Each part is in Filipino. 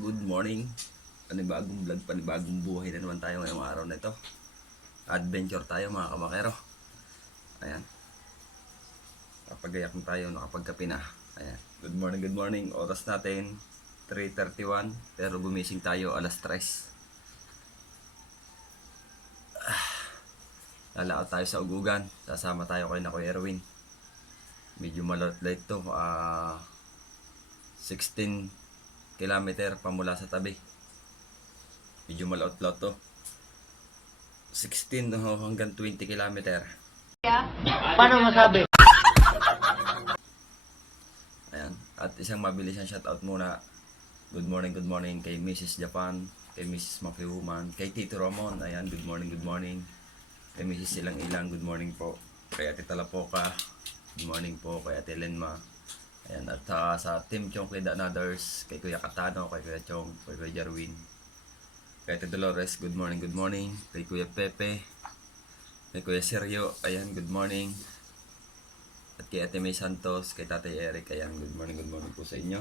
Good morning. Panibagong vlog, panibagong buhay na naman tayo ngayong araw na ito. Adventure tayo mga kamakero. Ayan. Kapagayak na tayo, nakapagkape na. Ayan. Good morning, good morning. Oras natin 3:31 pero gumising tayo alas 3. Lalakad tayo sa Ugugan. Sasama tayo kay na Kuya Erwin. Medyo malot-late to. 16 kilometer pamula sa tabi. Medyo malaot-laot to. 16 hanggang 20 kilometer. Paano masabi? Ayan. At isang mabilisang shoutout muna. Good morning kay Mrs. Japan, kay Mrs. Makihuman, kay Tito Ramon. Ayan, good morning. Kay Mrs. Silang Ilang, good morning po. Kay Ate Talapoka, good morning po. Kay Ate Lenma. Ayan, at sa Team Chong Kid Anothers, kay Kuya Katano, kay Kuya Chong, kay Kuya Jarwin. Kay Ate Dolores, good morning. Kay Kuya Pepe, kay Kuya Sergio, ayan, good morning. At kay Ate May Santos, kay Tatay Eric, ayan, good morning po sa inyo.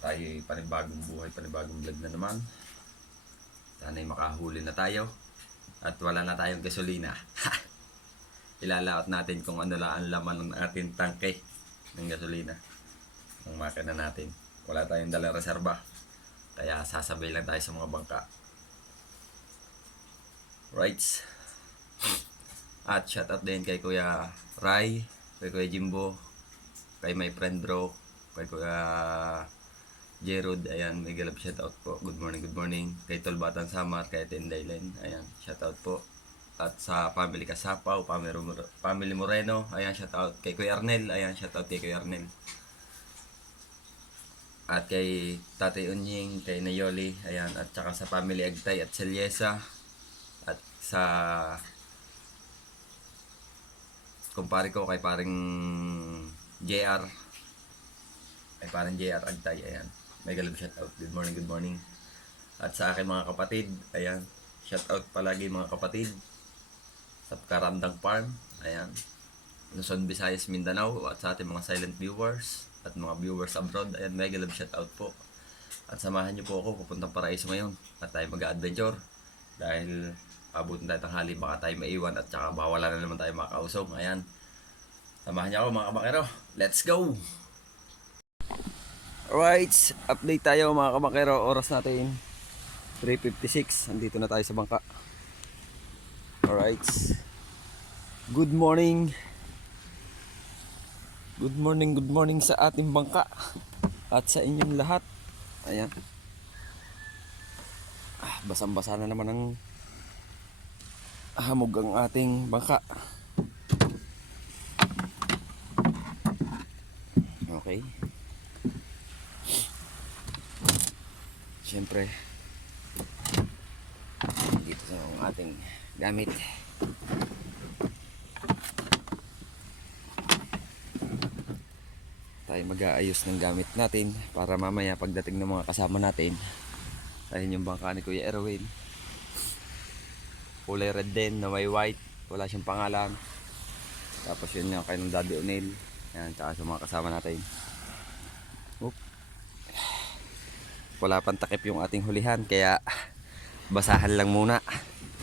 Tayo panibagong buhay, panibagong vlog na naman. Sana'y makahuli na tayo at wala na tayong gasolina. Ilalaot natin kung ano lang ang laman ng ating tangke ng gasolina ng makina natin. Wala tayong dalang reserba, kaya sasabay lang tayo sa mga bangka. Rights. At shoutout din kay Kuya Rai, kay Kuya Jimbo, kay my friend bro, kay Kuya Jerod, ayan, may galap shoutout po. Good morning. Kay Tolbatang Samar, kay Tindaylen, ayan, shoutout po. At sa family Kasapaw, family Moreno, ayan, shoutout kay Kuya Arnel, ayan, shoutout kay Kuya Arnel. At kay Tatay Unying, kay Nayoli, ayan, at saka sa family Agtay at Selyesa. At sa kumpare ko kay paring JR, kay paring JR Agtay, ayan. May galab shoutout. Good morning. At sa akin mga kapatid, ayan, shoutout palagi mga kapatid sa Karandang Farm, ayan, Luzon, Visayas, Mindanao, at sa ating mga silent viewers at mga viewers abroad, ayan, may galab shoutout po. At samahan niyo po ako papuntang Paraiso ngayon at tayo mag-adventure dahil abutin tayo tanghali, baka tayo maiwan at saka bawala na naman tayo makausog. Ayan, samahan niyo ako mga kamakero, let's go! Alright, update tayo mga kamakero. Oras natin 3:56. Andito na tayo sa bangka. Alright, good morning sa ating bangka at sa inyong lahat. Ayan, basang-basa na naman ang hamog ang ating bangka. Okay, siyempre dito sa ating gamit. Tayo mag-aayos ng gamit natin para mamaya pagdating ng mga kasama natin. Ayun yung bangka ni Kuya Erwin, kulay red din na may white, wala siyang pangalan. Tapos yun yung kay ng Daddy O'Neil, yan, tsaka sa mga kasama natin. Oop. Wala pang takip yung ating hulihan, kaya basahan lang muna.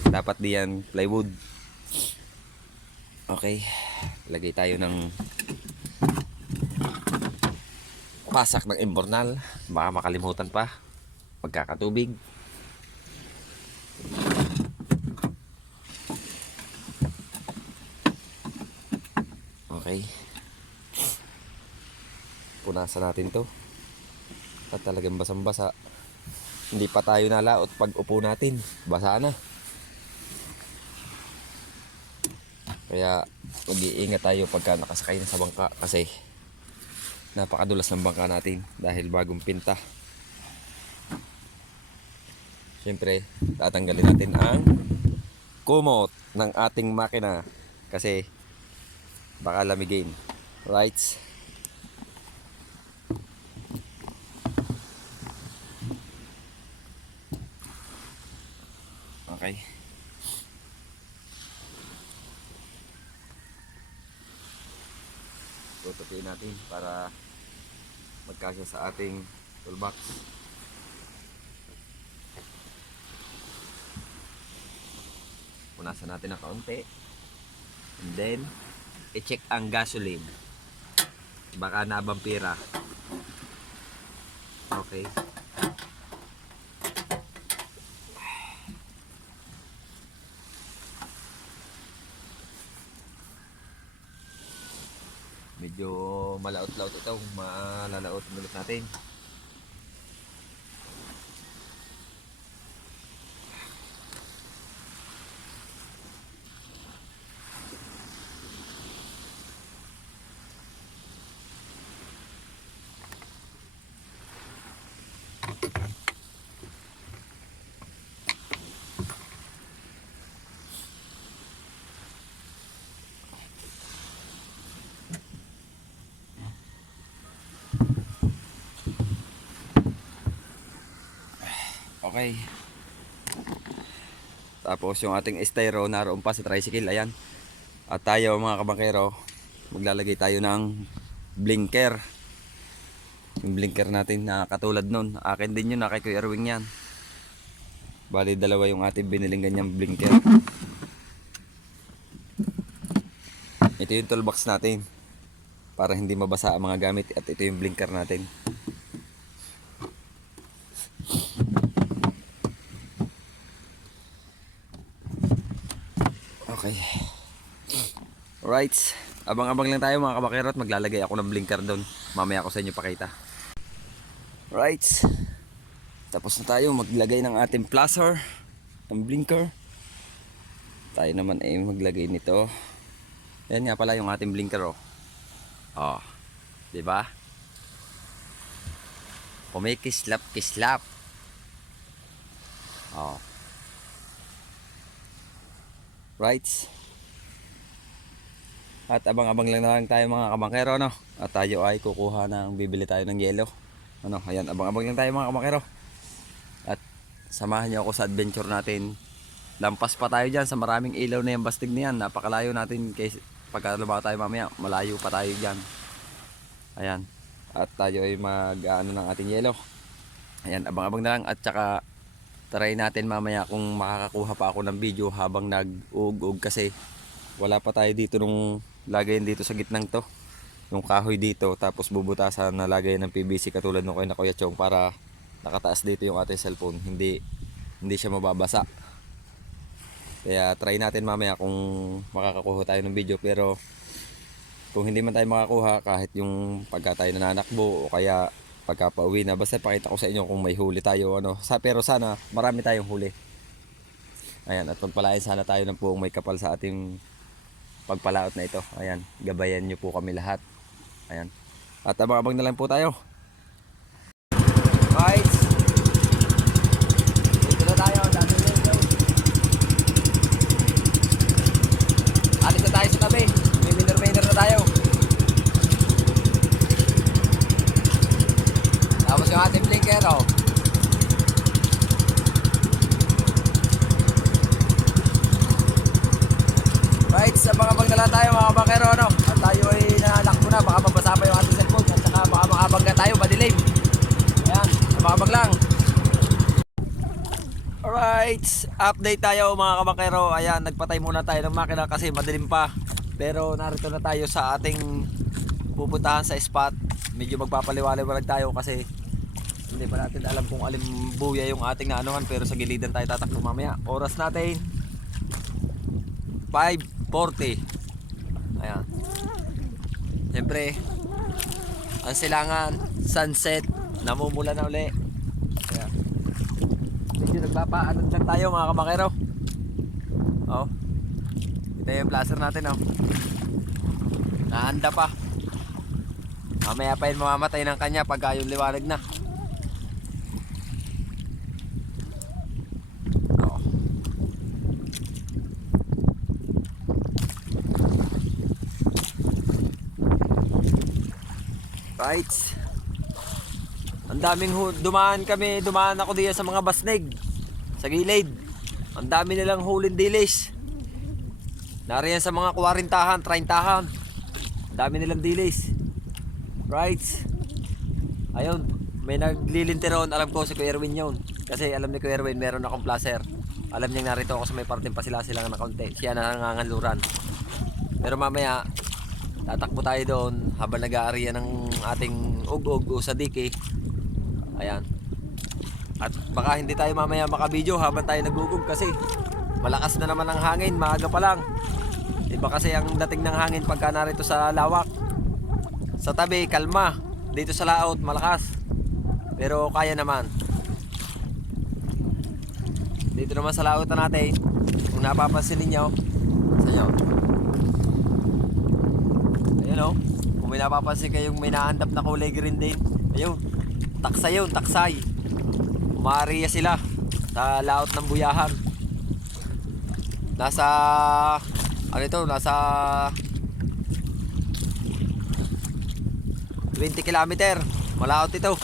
Dapat diyan plywood. Okay, lagay tayo ng pasak ng imbornal, baka makalimutan pa pagkakatubig. Okay, punasan natin to at talagang basang basa. Hindi pa tayo nalaot, pag upo natin basa na, kaya mag-iingat tayo pagka nakasakay na sa bangka kasi napakadulas ng bangka natin dahil bagong pinta. Siyempre tatanggalin natin ang kumot ng ating makina kasi baka lamigin. Right, okay. Tutupiin natin para magkasya sa ating toolbox. Punasan natin ng kaunti. And then, i-check ang gasoline. Baka nabampira. Okay. Medyo malaot-laot ito. Malalaot ulit natin. Okay. Tapos yung ating styro naroon pa sa tricycle, ayan. At tayo mga kabangkero, maglalagay tayo ng blinker. Yung blinker natin na katulad nun. Akin din yun, kay Kuya Erwing yan. Bali dalawa yung ating biniling ganyang blinker. Ito yung toolbox natin. Para hindi mabasa ang mga gamit. At ito yung blinker natin. Okay. Alright. Abang-abang lang tayo mga kabakero at maglalagay ako ng blinker doon. Mamaya ako sa inyo pakita. Alright. Tapos na tayo maglagay ng ating flasher, ng blinker. Tayo naman ay maglagay nito. Yan nga pala yung ating blinker oh. Oh. 'Di ba? Kumikislap-kislap. Oh. Right. At abang-abang lang na lang tayo mga kabangkero, no? At tayo ay kukuha ng bibili tayo ng yelo. Ano, ayan, abang-abang lang tayo mga kabangkero. At samahan niyo ako sa adventure natin. Lampas pa tayo dyan sa maraming ilaw na yung bastig na yan. Napakalayo natin kay pagkalaba tayo mamaya. Malayo pa tayo dyan. Ayan. At tayo ay mag-ano ng ating yelo. Ayan, abang-abang na lang. At saka try natin mamaya kung makakakuha pa ako ng video habang nag-uug-ug kasi wala pa tayo dito nung lagayin dito sa gitnang to. Yung kahoy dito tapos bubutasan na lagayin ng PVC katulad nung kay na Kuya Chong para nakataas dito yung ating cellphone. Hindi siya mababasa. Kaya try natin mamaya kung makakakuha tayo ng video pero kung hindi man tayo makakuha kahit yung pagka tayo nananakbo o kaya pagka pauwi na, basta pakita ko sa inyo kung may huli tayo ano. Pero sana marami tayong huli. Ayan, at pagpalain sana tayo ng puong may kapal sa ating pagpalaot na ito. Ayan, gabayan nyo po kami lahat. Ayan. At abang-abang na lang po tayo. Right. Dito na tayo. Alis na tayo sa tabi. May minor na tayo. Tapos yung ating blinker oh. Right, abang-abang na lang tayo mga kabangkero ano. At tayo ay nanakbo na, baka mabasa pa yung ating cellphone. At saka baka makabang na tayo, madilim. Ayan, abang-abang lang. Alright, update tayo mga kabangkero. Ayan, nagpatay muna tayo ng makina kasi madilim pa. Pero narito na tayo sa ating pupuntahan sa spot. Medyo magpapaliwaliwag tayo kasi hindi pa natin alam kung alin buya yung ating naanuhan pero sa gilidan tayo tatakbo mamaya. Oras natin 5:40. Ayan. Siyempre ang silangan, sunset, namumula na uli. Ayan. Medyo nagpapaanon lang tayo mga kabangkero. Oh. Ito yung placer natin oh. Nahanda pa. Mamaya pa yun mamamatay ng kanya pagka yung liwanag na. Oh. Right. Ang daming dumaan ako diyan sa mga basnig. Sa gilid. Ang dami nilang huling dilis. Nariyan sa mga 40-han, 30-han. Ang dami nilang dilis. Right. Ayun, May naglilintiron, alam ko si Kuya Erwin yun. Kasi alam ni Kuya Erwin, meron akong placer. Alam niya narito ako sa may parting pasilang na kaunti. Siya na nangangaluran. Pero mamaya, tatakbo tayo doon habang nag-aariya ng ating ug-ug o sa dike. Ayan. At baka hindi tayo mamaya makabidyo habang tayo nag-ugug kasi malakas na naman ang hangin, maaga pa lang. Iba kasi ang dating ng hangin pagka narito sa lawak. Sa tabi, kalma. Dito sa laot, malakas. Pero kaya naman. Dito naman sa laot na natin, kung napapansin ninyo, sa inyo. Ayun o. Kung may napapansin kayong may naandap na kulay green din. Ayun. Taksay yun, taksay. Umaariya sila sa laot ng buyahan. Nasa ano ito, nasa 20 kilometer. Malaot ito.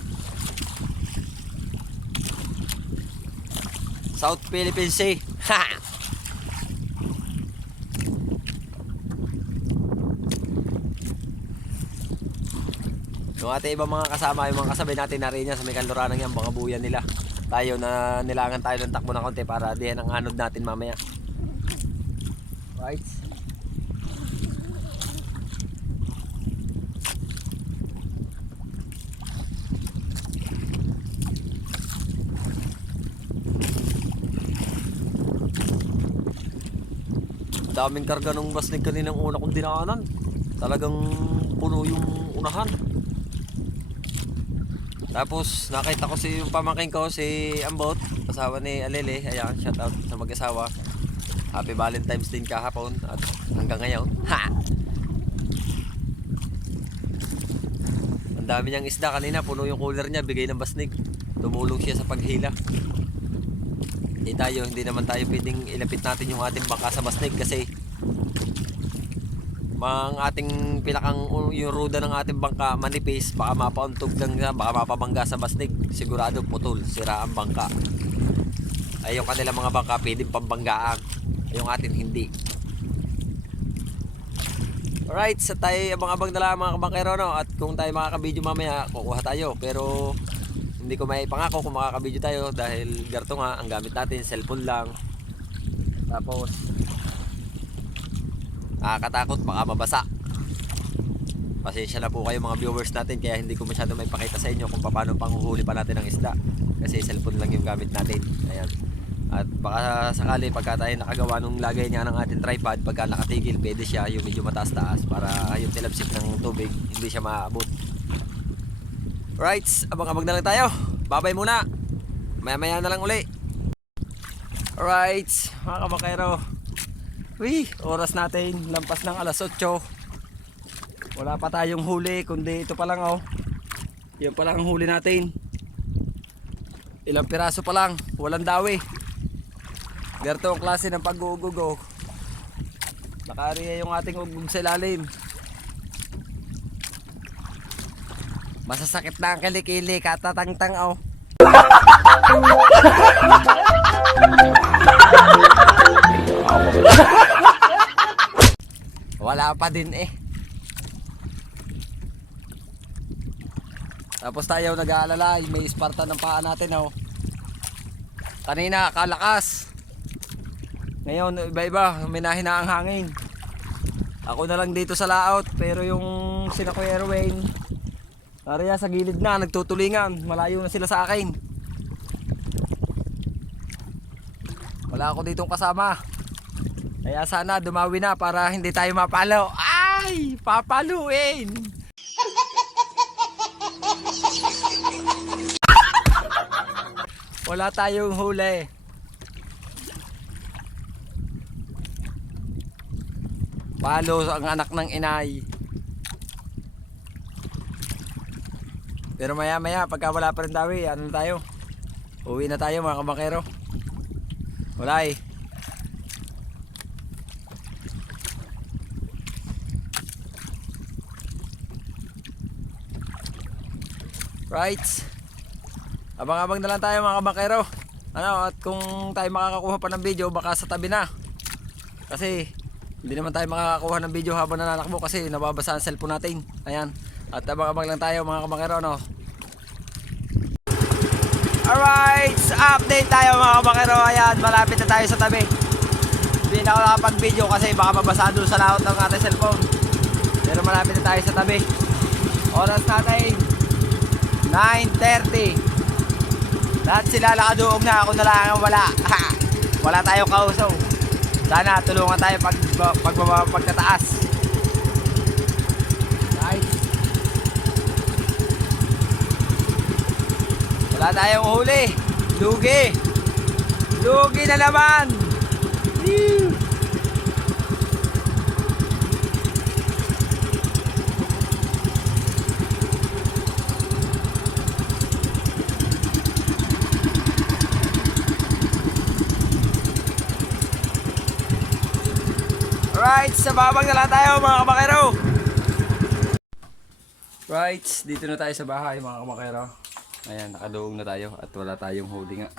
South Philippine Sea. Ha! Yung ating ibang mga kasama, yung mga kasabay natin na rin yan sa may kanluranang yan, mga buyan nila. Tayo na nilangan tayo ng takbo ng konti para diyan ang anod natin mamaya. Right. Daming karga ng basnig kaninang una kong dinaanan. Talagang puno yung unahan. Tapos nakita ko si yung pamangkin ko, si Ambot, asawa ni Alele. Ayan, shout out sa mag-asawa. Happy Valentine's din kahapon at hanggang ngayon. Ha! Ang dami niyang isda kanina, puno yung cooler niya, bigay ng basnig. Tumulong siya sa paghila. Tayo, hindi naman tayo pwedeng ilapit natin yung ating bangka sa basnig kasi ang ating pinakang yung ruda ng ating bangka manipis, baka mapauntog lang siya, baka mapabangga sa basnig, sigurado putol, sira ang bangka. Ay yung kanila mga bangka pwedeng pambanggaan, yung atin hindi. Alright, sa tayo abang-abang na lang mga kabangkero, no? At kung tayo makakabidyo mamaya kukuha tayo, pero hindi ko may pangako kung makakabidyo tayo dahil garto nga ang gamit natin, cellphone lang. Tapos nakakatakot, baka mabasa. Pasensya na po kayo mga viewers natin, kaya hindi ko masyado may pakita sa inyo kung paano panghuhuli pa natin ng isda kasi cellphone lang yung gamit natin. Ayan. At baka sakali pagka tayo nakagawa nung lagay niya ng ating tripod, pagka nakatigil pwede siya yung medyo mataas-taas para yung tilapsik ng tubig hindi siya maabot. Right, abang-abang na lang tayo. Babay muna. Maya-maya na lang uli. Alright, mga kabakero. Uy, oras natin, lampas ng alas 8. Wala pa tayong huli, kundi ito pa lang oh. Yan pa lang ang huli natin. Ilang piraso pa lang, walang dawi. Ganito ang klase ng pag-uugog oh. Nakariya yung ating ugog sa ilalim. Masasakit na ang kilikili, katatangtang oh. Wala pa din eh. Tapos tayo nag-aalala, may isparta ng paa natin oh. Kanina kalakas. Ngayon iba-iba, may nahina ang hangin. Ako na lang dito sa laot, pero yung sina Kuya Erwin nariya sa gilid na, nagtutulingan. Malayo na sila sa akin. Wala ako ditong kasama. Kaya sana dumawi na para hindi tayo mapalo. Ay! Papaluin! Wala tayong huli. Palo ang anak ng inay. Pero maya maya pagka wala pa rin dawi, ano na tayo? Uwi na tayo mga kabakero. Wala eh. Right. Abang-abang na lang tayo mga kabakero. Ano, at kung tayo makakakuha pa ng video, baka sa tabi na. Kasi hindi naman tayo makakakuha ng video habang nananakbo kasi nababasa ang cellphone natin. Ayan. At abang-abang lang tayo mga kabakero, no. Alright, update tayo mga kabakero. Ayan, malapit na tayo sa tabi. Hindi na ako nakapag-video kasi baka mabasa doon sa laot ng ating cellphone. Pero malapit na tayo sa tabi. Oras natin 9:30. Lahat sila nakaduog na, ako na lang ang wala. Wala tayong kauso. Sana tulungan tayo pagtataas. Right. Wala tayong huli. Lugi. Lugi na naman. Woo! Right, sa babang na lang tayo mga kabakero. Right, dito na tayo sa bahay mga kabakero. Ayan, nakaluong na tayo at wala tayong huli nga.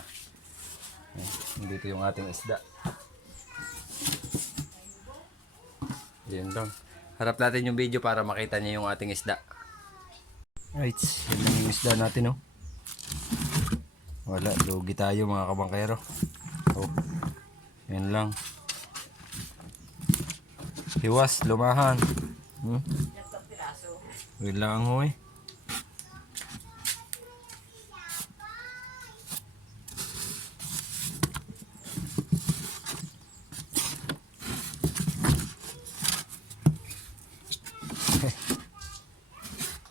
Ayan, dito yung ating isda. Yan lang. Harap natin yung video para makita niyo yung ating isda. Right, yan lang yung isda natin, oh. Wala, lugi tayo mga kabakero. Oh, yan lang. Hiwas, lumahan. Wait lang ho eh.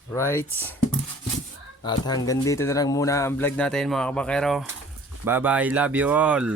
Right. At hanggang dito na lang muna ang vlog natin mga kabakero. Bye bye, love you all.